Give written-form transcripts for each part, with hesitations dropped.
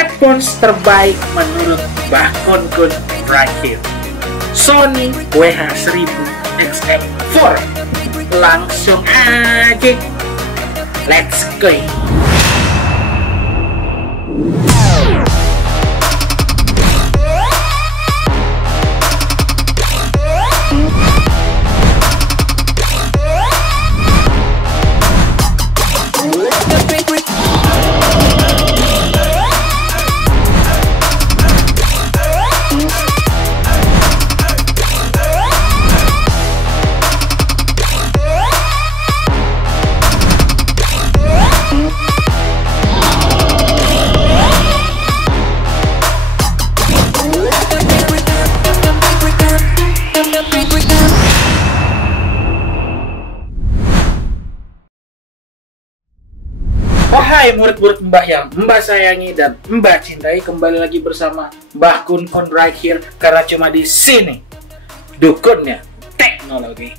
headphones terbaik menurut Mbah Kun right here. Sony WH-1000 XM4. Langsung aja, let's go. Hai murid-murid Mbah yang Mbah sayangi dan Mbah cintai, kembali lagi bersama Mbah Kun right here, karena cuma di sini dukunnya teknologi.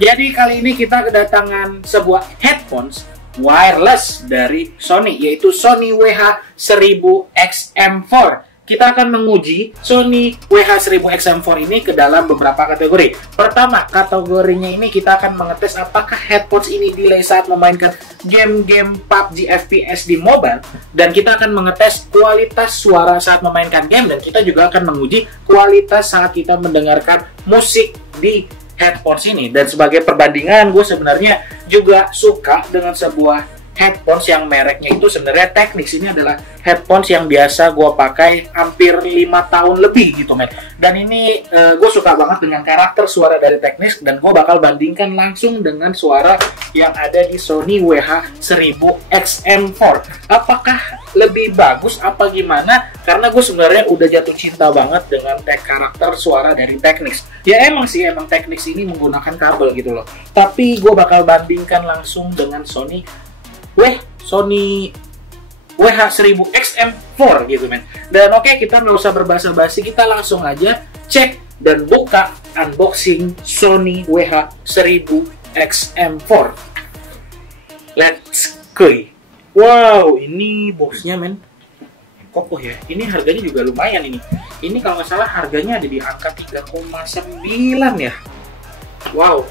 Jadi kali ini kita kedatangan sebuah headphones wireless dari Sony, yaitu Sony WH-1000 XM4. Kita akan menguji Sony WH-1000 XM4 ini ke dalam beberapa kategori. Pertama, kategorinya ini kita akan mengetes apakah headphones ini delay saat memainkan game-game PUBG FPS di mobile, dan kita akan mengetes kualitas suara saat memainkan game, dan kita juga akan menguji kualitas saat kita mendengarkan musik di headphones ini. Dan sebagai perbandingan, gue sebenarnya juga suka dengan sebuah headphones yang mereknya itu sebenarnya Technics. Ini adalah headphones yang biasa gue pakai hampir 5 tahun lebih gitu men. Dan ini gue suka banget dengan karakter suara dari Technics, dan gue bakal bandingkan langsung dengan suara yang ada di Sony WH-1000 XM4. Apakah lebih bagus apa gimana? Karena gue sebenarnya udah jatuh cinta banget dengan karakter suara dari Technics. Ya emang sih, emang Technics ini menggunakan kabel gitu loh. Tapi gue bakal bandingkan langsung dengan Sony WH-1000 XM4 gitu men. Dan oke, kita nggak usah berbasa-basi, kita langsung aja cek dan buka unboxing Sony WH-1000 XM4. Let's go. Wow, ini boxnya men kokoh ya. Ini harganya juga lumayan ini. Ini kalau nggak salah harganya ada di angka 3,9 ya. Wow.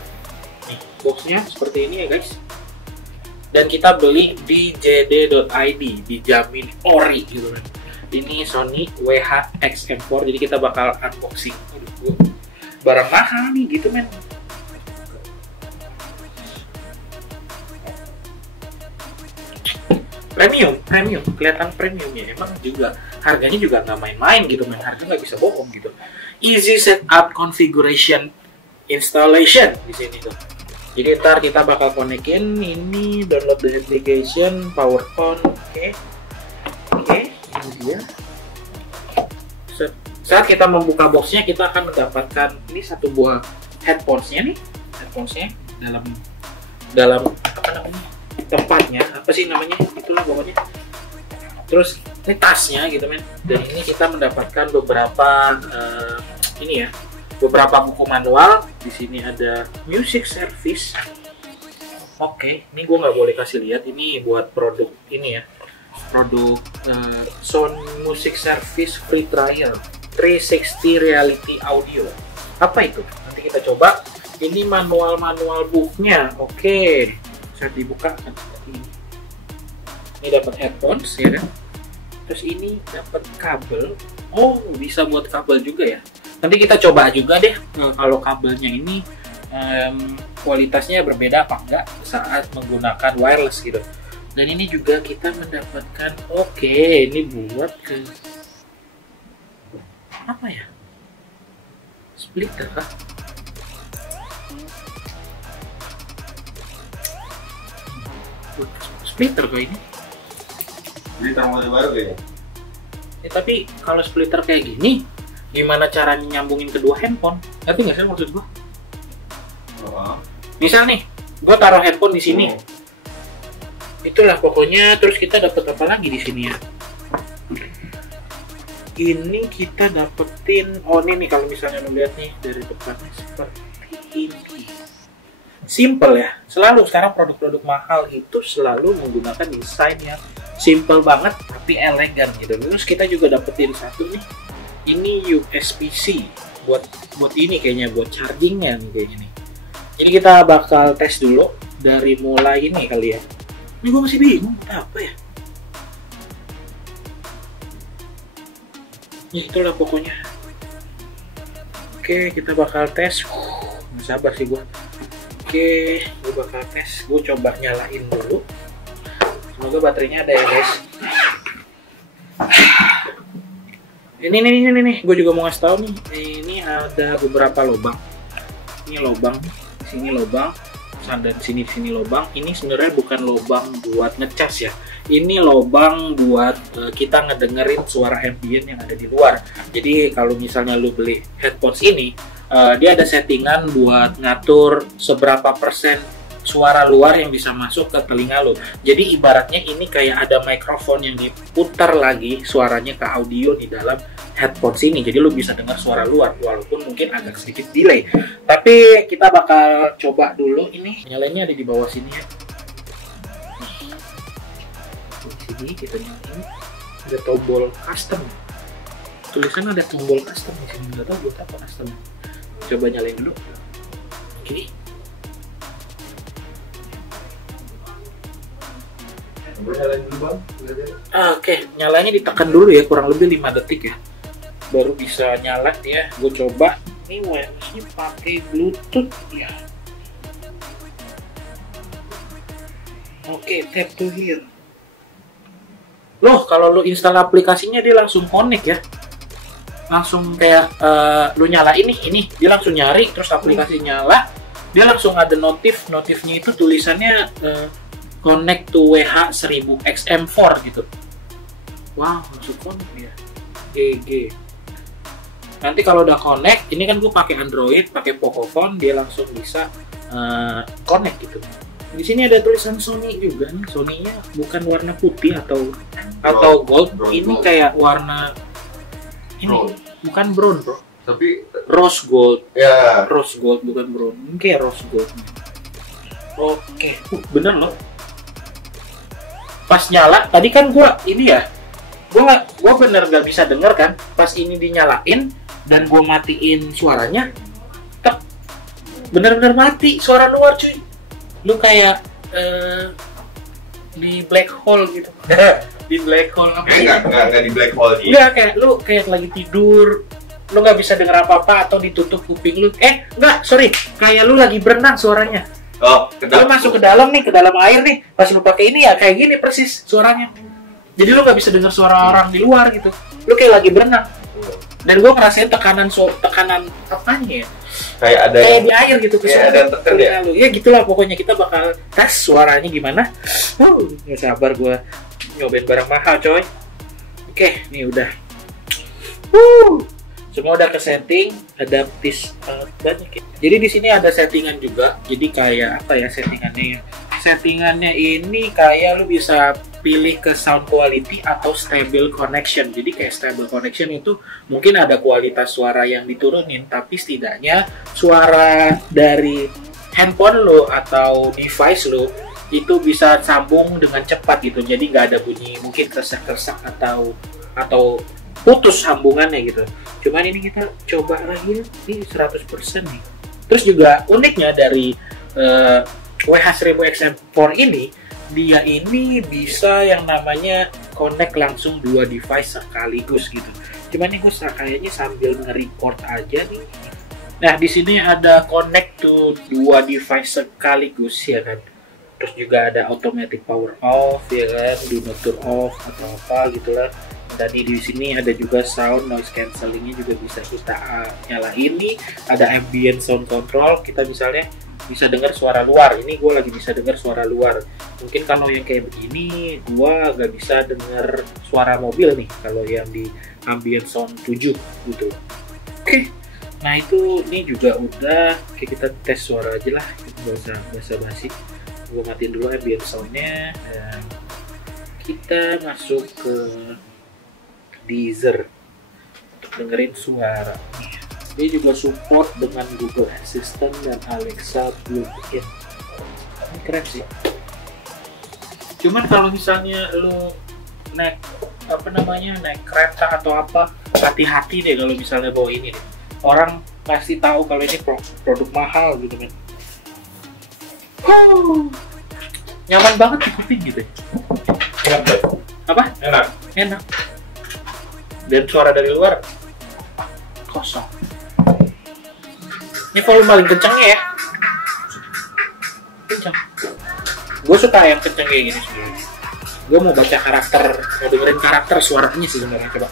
Nih, boxnya seperti ini ya guys. Dan kita beli di jd.id, dijamin ori gitu kan. Ini Sony WH XM4, jadi kita bakal unboxing. Aduh, barang mahal nih gitu men. Premium, kelihatan premiumnya. Emang juga harganya juga nggak main-main gitu men. Harga nggak bisa bohong gitu. Easy setup configuration installation di sini tuh. Jadi ntar kita bakal konekin ini, download the application, power on, oke, ini dia. Saat kita membuka boxnya, kita akan mendapatkan ini satu buah headphonesnya nih, dalam apa namanya, tempatnya, apa sih namanya, itulah pokoknya. Terus ini tasnya gitu men, dan ini kita mendapatkan beberapa ini ya. Beberapa buku manual. Di sini ada music service. Oke, ini gue nggak boleh kasih lihat. Ini buat produk ini ya, produk Sound Music Service Free Trial 360 Reality Audio. Apa itu? Nanti kita coba. Ini manual booknya. Oke, saya dibuka kan seperti ini. Ini dapat headphones ya kan. Terus ini dapat kabel. Oh, bisa buat kabel juga ya. Nanti kita coba juga deh kalau kabelnya ini kualitasnya berbeda apa enggak saat menggunakan wireless gitu. Dan ini juga kita mendapatkan, oke, ini buat ke apa ya? Splitter kah? Splitter kah ini? Jadi termodel baru kayaknya. Ya, tapi kalau splitter kayak gini, gimana caranya nyambungin kedua handphone? Tapi nggak sih maksud gua? Misal nih, gua taruh handphone di sini. Itulah pokoknya. Terus kita dapat apa lagi di sini ya? Ini kita dapetin, oh ini nih kalau misalnya melihat nih dari depannya seperti ini. Simple ya. Selalu sekarang produk-produk mahal itu selalu menggunakan desain yang simple banget, tapi elegan gitu. Terus kita juga dapetin satu nih, ini USB-C buat ini kayaknya, buat chargingnya nih kayaknya nih. Jadi kita bakal tes dulu dari mulai ini kali ya. Ini gue masih bingung apa ya. Ya itulah pokoknya. Oke, kita bakal tes. Nggak sabar sih gue. Oke, gue bakal tes. Gue coba nyalain dulu. Semoga baterainya ada ya guys. Ini nih. Gue juga mau ngasih tahu nih. Ini ada beberapa lubang. Ini lubang, sini lubang, dan sini lubang. Ini sebenarnya bukan lubang buat ngecas ya. Ini lubang buat kita ngedengerin suara ambient yang ada di luar. Jadi kalau misalnya lu beli headphones ini, dia ada settingan buat ngatur seberapa persen suara luar yang bisa masuk ke telinga lu. Jadi ibaratnya ini kayak ada mikrofon yang diputar lagi suaranya ke audio di dalam headphones ini. Jadi lu bisa dengar suara luar walaupun mungkin agak sedikit delay. Tapi kita bakal coba dulu ini. Nyalainnya ada di bawah sini ya. Di sini kita nyalain. Ada tombol custom. Tulisan ada tombol custom di sini. Enggak tahu buat apa custom. Coba nyalain dulu. Oke. Nyalain dulu bang. Oke, nyalanya ditekan dulu ya, kurang lebih 5 detik ya. Baru bisa nyala dia. Gue coba. Ini wirelessnya pakai Bluetooth ya. Oke, tap to hear. Loh, kalau lu install aplikasinya dia langsung connect ya. Langsung kayak lu nyala ini dia langsung nyari, terus aplikasi nyala, dia langsung ada notifnya itu tulisannya connect to WH1000XM4 gitu. Wow, langsung connect ya. GG. Nanti kalau udah connect, ini kan gue pakai Android, pakai Pocophone, dia langsung bisa connect gitu. Di sini ada tulisan Sony juga nih. Sony-nya bukan warna putih atau gold. Ini kayak warna ini brown. Bukan brown, bro. Tapi Rose gold. ya. Rose gold bukan brown. Ini kayak rose gold. Oke, bener loh. Pas nyala, tadi kan gua ini ya. Gua bener gak bisa denger kan. Pas ini dinyalain dan gua matiin suaranya, bener-bener mati suara luar cuy. Lu kayak di black hole gitu. Di black hole apa sih? Enggak di black hole gitu. Enggak, kayak lu kayak lagi tidur, lu nggak bisa denger apa-apa atau ditutup kuping lu. Enggak, sorry, kayak lu lagi berenang suaranya. Oh, Lu masuk ke dalam nih, ke dalam air nih, pas lu pakai ini ya kayak gini persis suaranya. Jadi lu nggak bisa denger suara orang di luar gitu. Lu kayak lagi berenang. Dan gue ngerasain tekanan apanya ya? Kayak di air gitu, ada yang tekan ya? Ya gitulah pokoknya, kita bakal tes suaranya gimana. Nggak sabar gue nyobain barang mahal coy. Oke, nih udah. Semua udah ke setting, adaptis banyak ya. Jadi di sini ada settingan juga. Jadi kayak apa ya settingannya ya? Settingannya ini kayak lu bisa pilih ke sound quality atau stable connection. Jadi kayak stable connection itu mungkin ada kualitas suara yang diturunin, tapi setidaknya suara dari handphone lo atau device lo itu bisa sambung dengan cepat gitu. Jadi nggak ada bunyi mungkin kersak-kersak atau putus sambungannya gitu. Cuman ini kita coba lagi ini 100% nih. Terus juga uniknya dari WH1000XM4 ini, dia ini bisa yang namanya connect langsung 2 device sekaligus gitu. Cuman ini gue kayaknya sambil nge-record aja nih. Nah, di sini ada connect to 2 device sekaligus ya kan. Terus juga ada automatic power off ya kan, do not turn off atau apa gitulah. Dan di sini ada juga sound noise cancellingnya juga bisa kita nyalain nih. Ada ambient sound control, kita misalnya bisa dengar suara luar. Ini gue lagi bisa dengar suara luar. Mungkin kalau yang kayak begini gue gak bisa dengar suara mobil nih kalau yang di ambient sound 7 gitu. Oke. Nah itu ini juga udah. Oke, kita tes suara aja lah, gak usah basa-basi. Gue matiin dulu ambient soundnya dan kita masuk ke Deezer untuk dengerin suara. Dia juga support dengan Google Assistant dan Alexa built-in. Ini keren sih. Cuman kalau misalnya lu naik apa namanya naik kereta atau apa, hati-hati deh kalau misalnya bawa ini deh. Orang pasti tahu kalau ini produk mahal gitu men. Nyaman banget di kuping gitu. Enak deh. Apa? Enak. Dan suara dari luar kosong. Ini volume paling kencangnya ya. Kencang. Gue suka yang kencang kayak gini sebenarnya. Gue mau baca karakter, mau dengerin karakter suaranya sih sebenarnya, coba.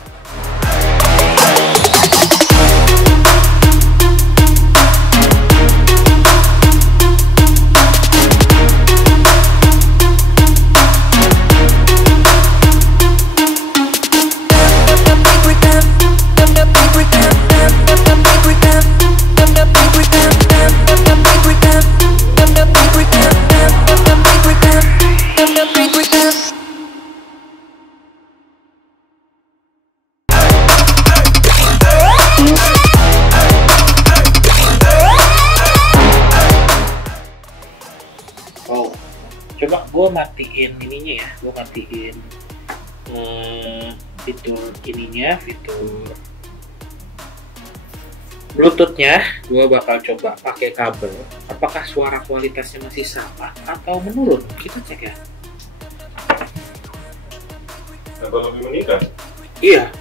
Coba gue matiin ininya ya, gue matiin fitur ininya, fitur Bluetooth-nya. Gue bakal coba pakai kabel, apakah suara kualitasnya masih sama atau menurun. Kita cek ya. Atau lebih meningkat? Iya,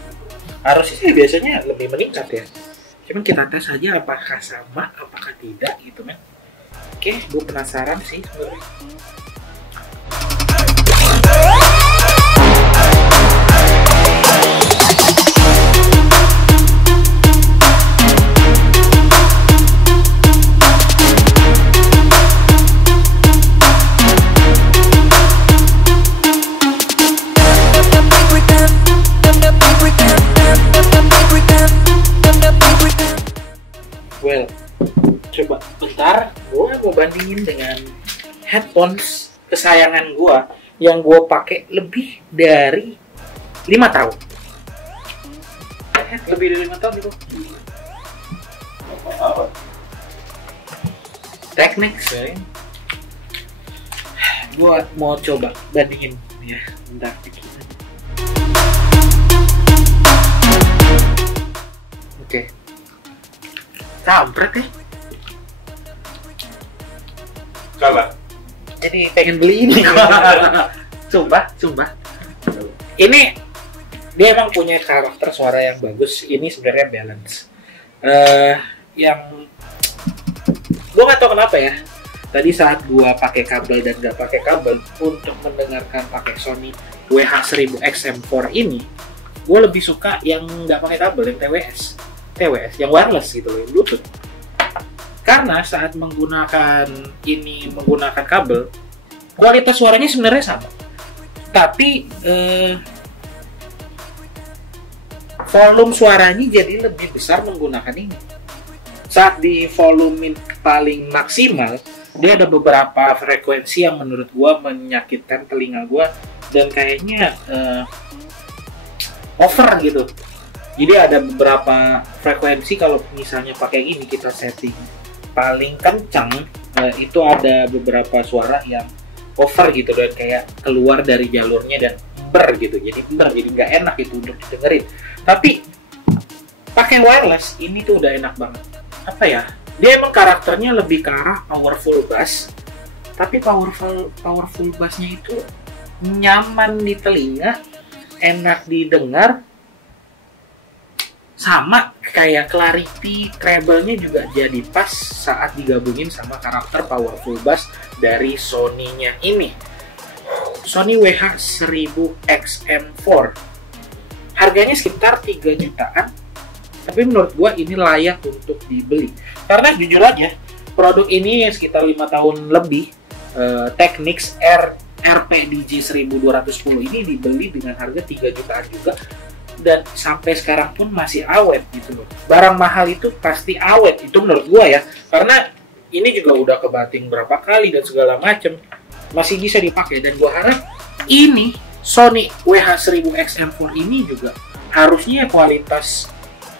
harusnya sih biasanya lebih meningkat ya. Cuman kita tes aja apakah sama, apakah tidak gitu kan. Oke, gue penasaran sih sebenarnya. Well, coba bentar, gue mau bandingin dengan headphones kesayangan gue yang gue pakai lebih dari 5 tahun. Lebih dari 5 tahun itu. Apa? Technics ya. Gue mau coba bandingin ya, bentar dikit. Oke. Kampret ya. Kalah. Jadi pengen beli ini. Sumpah. Ini dia emang punya karakter suara yang bagus. Ini sebenarnya balance. Yang gue nggak tahu kenapa ya. Tadi saat gue pakai kabel dan nggak pakai kabel untuk mendengarkan pakai Sony WH-1000XM4 ini, gue lebih suka yang nggak pakai kabel, yang TWS, yang wireless gitu loh, yang Bluetooth. Karena saat menggunakan kabel, kualitas suaranya sebenarnya sama. Tapi volume suaranya jadi lebih besar menggunakan ini. Saat di volume paling maksimal, dia ada beberapa frekuensi yang menurut gua menyakitkan telinga gua dan kayaknya over gitu. Jadi ada beberapa frekuensi kalau misalnya pakai ini kita setting paling kencang, itu ada beberapa suara yang over gitu dan kayak keluar dari jalurnya dan jadi nggak enak itu untuk didengerin. Tapi pakai wireless ini tuh udah enak banget. Apa ya? Dia emang karakternya lebih ke arah powerful bass, tapi powerful bassnya itu nyaman di telinga, enak didengar. Sama kayak clarity treble-nya juga jadi pas saat digabungin sama karakter powerful bass dari Sony-nya ini. Sony WH-1000XM4. Harganya sekitar 3 jutaan. Tapi menurut gua ini layak untuk dibeli. Karena jujur aja, produk ini sekitar 5 tahun lebih, Technics RPDJ 1210 ini dibeli dengan harga 3 jutaan juga. Dan sampai sekarang pun masih awet gitu loh. Barang mahal itu pasti awet, itu menurut gua ya. Karena ini juga udah kebanting berapa kali dan segala macem, masih bisa dipakai. Dan gua harap ini Sony WH-1000XM4 ini juga harusnya kualitas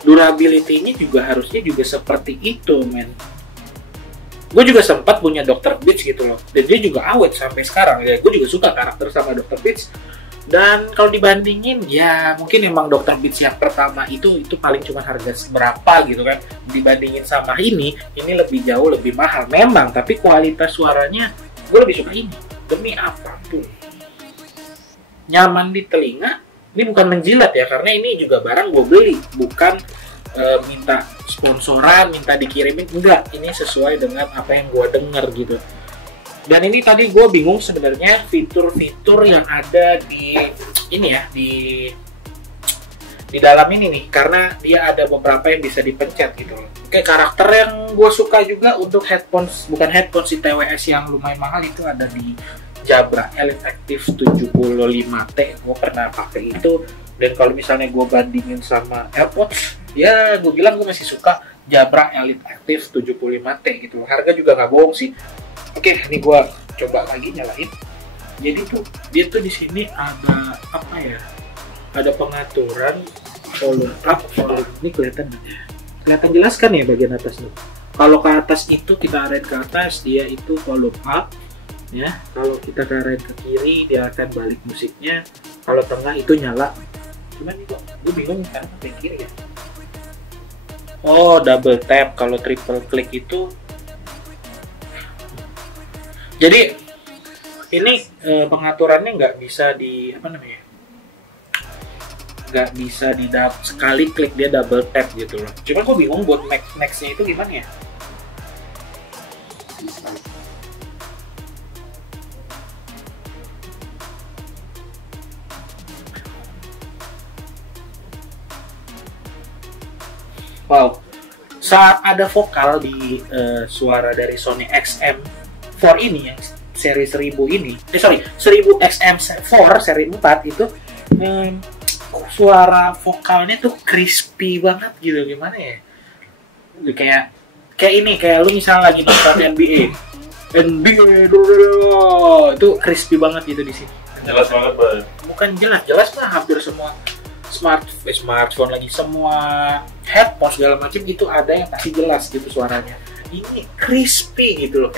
durability-nya juga harusnya juga seperti itu, men. Gue juga sempat punya Dr. Beats gitu loh, dan dia juga awet sampai sekarang ya. Gue juga suka karakter sama Dr. Beats. Dan kalau dibandingin ya mungkin emang Dr. Beats yang pertama itu paling cuma harga seberapa gitu kan. Dibandingin sama ini lebih jauh lebih mahal memang, tapi kualitas suaranya gue lebih suka ini. Demi apapun, nyaman di telinga. Ini bukan menjilat ya, karena ini juga barang gue beli, bukan minta sponsoran, minta dikirimin, enggak. Ini sesuai dengan apa yang gue denger gitu. Dan ini tadi gue bingung sebenarnya fitur-fitur yang ada di ini ya, di dalam ini nih, karena dia ada beberapa yang bisa dipencet gitu loh. Oke, karakter yang gue suka juga untuk headphones, bukan headphones si TWS yang lumayan mahal, itu ada di Jabra Elite Active 75T. Gue pernah pakai itu, dan kalau misalnya gue bandingin sama AirPods, ya gue bilang gue masih suka Jabra Elite Active 75T gitu loh. Harga juga nggak bohong sih. Oke, ini gue coba lagi nyalain. Jadi tuh dia tuh di sini ada apa ya? Ada pengaturan volume up, volume. Ini kelihatan nggak ya? Kelihatan jelas kan ya bagian atas nih. Kalau ke atas itu kita arahin ke atas, dia itu volume up ya. Kalau kita arahin ke kiri, dia akan balik musiknya. Kalau tengah itu nyala. Cuman nih kok gue bingung kan ke kiri ya. Oh, double tap. Kalau triple click itu. Jadi ini pengaturannya nggak bisa di apa namanya? Nggak bisa di sekali klik dia double tap gitu loh. Cuma gue bingung buat nextnya itu gimana ya? Wow, saat ada vokal di suara dari Sony XM4 ini yang seri 1000 ini, 1000 XM4 seri 4 itu suara vokalnya tuh crispy banget gitu, gimana ya? Kayak ini, kayak lu misalnya lagi nonton NBA itu crispy banget gitu di sini. Jelas banget, Bang. Bukan jelas mah hampir semua smartphone lagi, semua headphone segala macam itu ada yang pasti jelas gitu suaranya. Ini crispy gitu loh,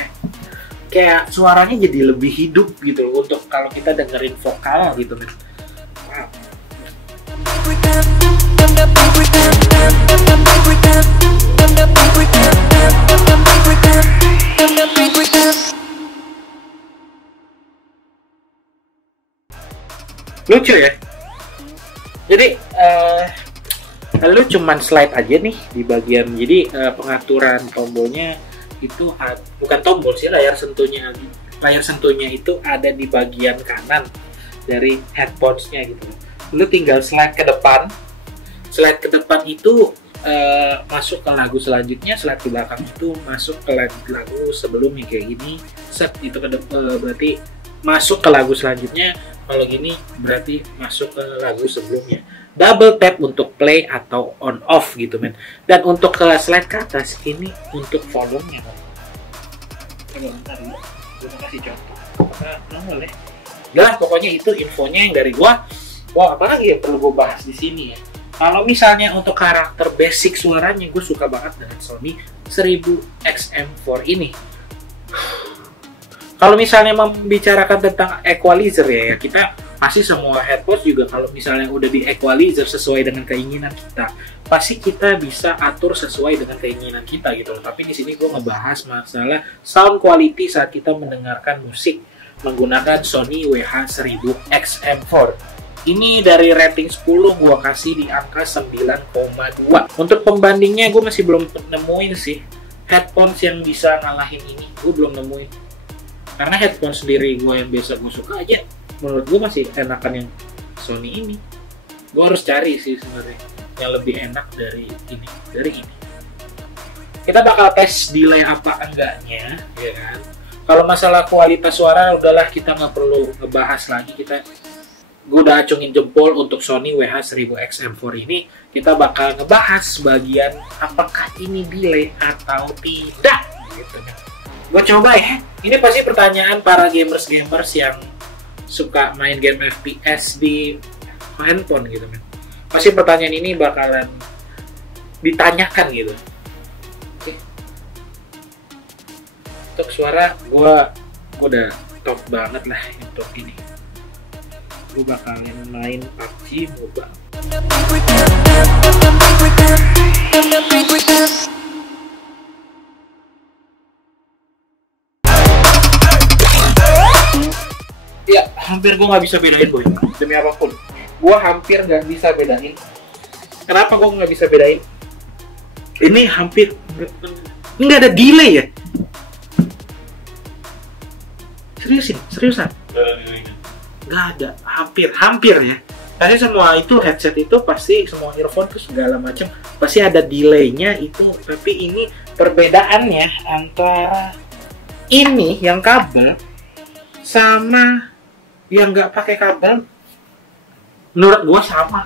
kayak suaranya jadi lebih hidup gitu loh untuk kalau kita dengerin vokal gitu kan. Wow. Lucu ya. Jadi lu cuman slide aja nih di bagian, jadi pengaturan tombolnya itu bukan tombol sih, layar sentuhnya itu ada di bagian kanan dari headphones-nya gitu. Lu tinggal slide ke depan itu masuk ke lagu selanjutnya, slide ke belakang itu masuk ke lagu sebelumnya kayak gini, set itu ke depan berarti masuk ke lagu selanjutnya, kalau gini berarti masuk ke lagu sebelumnya. Double tap untuk play atau on off gitu men. Dan untuk ke slide ke atas ini untuk volumenya. Bentar ya, gue kasih contoh. Boleh. Udah, pokoknya itu infonya yang dari gua. Wah, apalagi yang perlu gue bahas di sini ya. Kalau misalnya untuk karakter basic suaranya, gue suka banget dengan Sony 1000 XM4 ini. Kalau misalnya membicarakan tentang equalizer ya, kita pasti semua headphones juga kalau misalnya udah di equalizer sesuai dengan keinginan kita, pasti kita bisa atur sesuai dengan keinginan kita gitu loh. Tapi di sini gue ngebahas masalah sound quality saat kita mendengarkan musik menggunakan Sony WH-1000 XM4. Ini dari rating 10 gue kasih di angka 9,2. Untuk pembandingnya gue masih belum nemuin sih headphones yang bisa ngalahin ini, gue belum nemuin. Karena headphone sendiri gue yang biasa gue suka aja, menurut gue masih enakan yang Sony ini. Gue harus cari sih sebenarnya yang lebih enak dari ini. Kita bakal tes delay apa enggaknya, ya kan? Kalau masalah kualitas suara udahlah kita nggak perlu ngebahas lagi. Gue udah acungin jempol untuk Sony WH-1000 XM4 ini. Kita bakal ngebahas bagian apakah ini delay atau tidak gitu. Gue coba ya. Ini pasti pertanyaan para gamers yang suka main game FPS di handphone gitu kan. Pasti pertanyaan ini bakalan ditanyakan gitu. Oke. Untuk suara gue udah top banget lah untuk ini. gue bakalan main PUBG Mobile. Ya, hampir gue nggak bisa bedain, boy. Demi apapun, gue hampir nggak bisa bedain. Kenapa gue nggak bisa bedain? Ini hampir nggak ada delay ya? Seriusan? Nggak ada, hampir ya. Pasti semua itu headset itu pasti semua earphone tuh segala macam pasti ada delaynya itu. Tapi ini perbedaannya antara ini yang kabel sama yang nggak pakai kabel, menurut gua sama.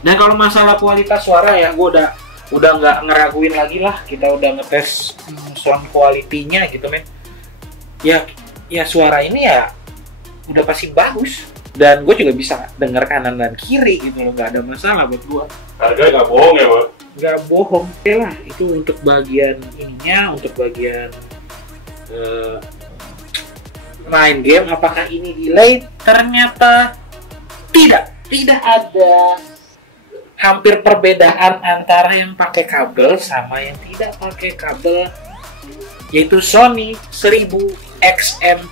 Dan kalau masalah kualitas suara ya, gua udah nggak ngeraguin lagi lah. Kita udah ngetes sound quality-nya gitu, men. Ya suara ini ya udah pasti bagus. Dan gue juga bisa denger kanan dan kiri gitu loh, nggak ada masalah buat gue. Harga nggak bohong ya, Bang? Nggak bohong. Oke lah, itu untuk bagian ininya, untuk bagian main game. Apakah ini delay? Ternyata tidak ada hampir perbedaan antara yang pakai kabel sama yang tidak pakai kabel, yaitu Sony 1000XM4.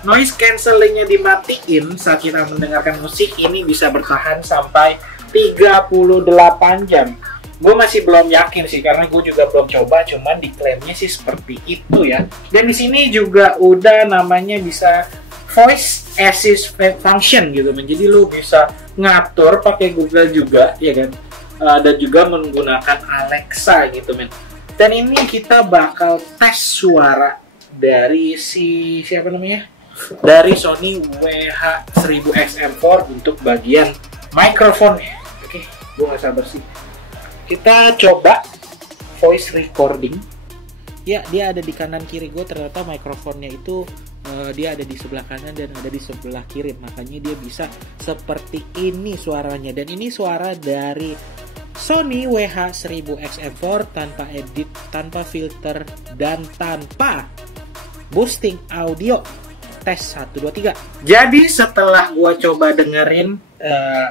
Noise cancellingnya dimatiin saat kita mendengarkan musik ini bisa bertahan sampai 38 jam. Gue masih belum yakin sih karena gue juga belum coba, cuman diklaimnya sih seperti itu ya. Dan di sini juga udah namanya bisa voice assist function gitu, jadi lu bisa ngatur pakai Google juga ya kan, dan juga menggunakan Alexa gitu, men. Dan ini kita bakal tes suara dari dari Sony WH-1000XM4 untuk bagian mikrofonnya. Oke, gue gak sabar sih. Kita coba voice recording. Ya, dia ada di kanan kiri gue. Ternyata mikrofonnya itu dia ada di sebelah kanan dan ada di sebelah kiri. Makanya dia bisa seperti ini suaranya. Dan ini suara dari Sony WH-1000XM4 tanpa edit, tanpa filter, dan tanpa boosting audio. Tes 1, 2, 3. Jadi setelah gua coba dengerin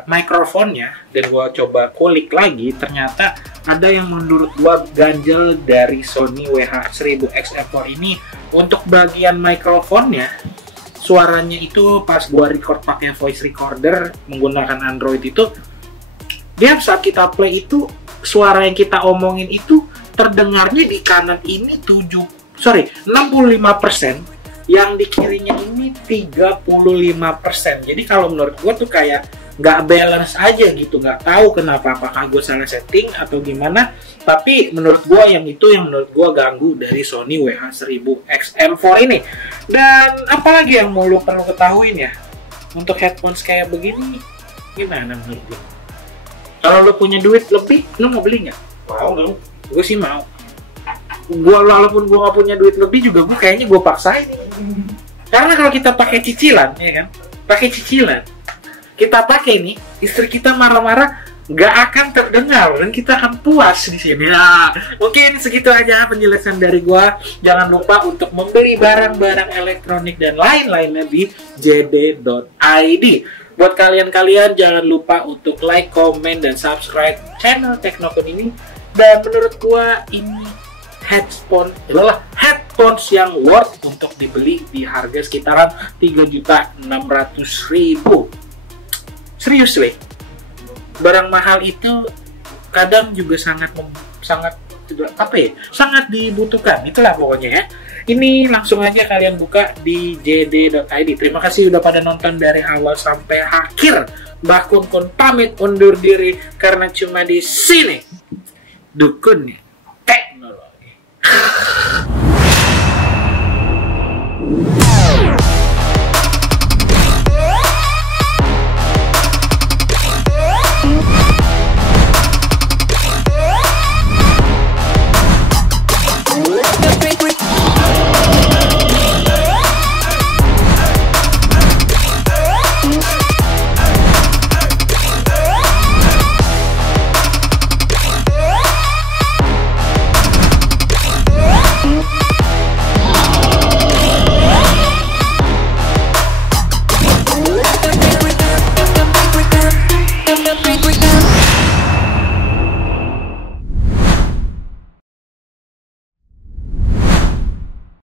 mikrofonnya dan gua coba kulik lagi, ternyata ada yang menurut gua ganjel dari Sony WH-1000XM4 ini. Untuk bagian mikrofonnya, suaranya itu pas gua record pakai voice recorder menggunakan Android itu, dia saat kita play itu suara yang kita omongin itu terdengarnya di kanan ini 65%. Yang di kirinya ini 35%. Jadi kalau menurut gue tuh kayak nggak balance aja gitu. Nggak tahu kenapa, apakah gue salah setting atau gimana. Tapi menurut gue yang menurut gue ganggu dari Sony WH-1000XM4 ini. Dan apalagi yang mau lo perlu ketahuin ya, untuk headphones kayak begini gimana menurut lo? Kalau lo punya duit lebih, lo mau beli nggak? Mau dong. Gue sih mau. Walaupun gue gak punya duit lebih juga gue kayaknya gue paksain. Karena kalau kita pakai cicilan, ya kan, kita pakai ini, istri kita marah-marah nggak akan terdengar dan kita akan puas di sini. Nah, mungkin segitu aja penjelasan dari gue. Jangan lupa untuk membeli barang-barang elektronik dan lain-lainnya di jd.id. Buat kalian-kalian jangan lupa untuk like, comment, dan subscribe channel Teknokun ini. Dan menurut gue ini headphones yang worth untuk dibeli di harga sekitaran 3.600.000. Serius, weh. Barang mahal itu kadang juga sangat dibutuhkan. Itulah pokoknya ya. Ini langsung aja kalian buka di jd.id. Terima kasih udah pada nonton dari awal sampai akhir. Mbah Kun pamit undur diri karena cuma di sini Dukun Teknologi.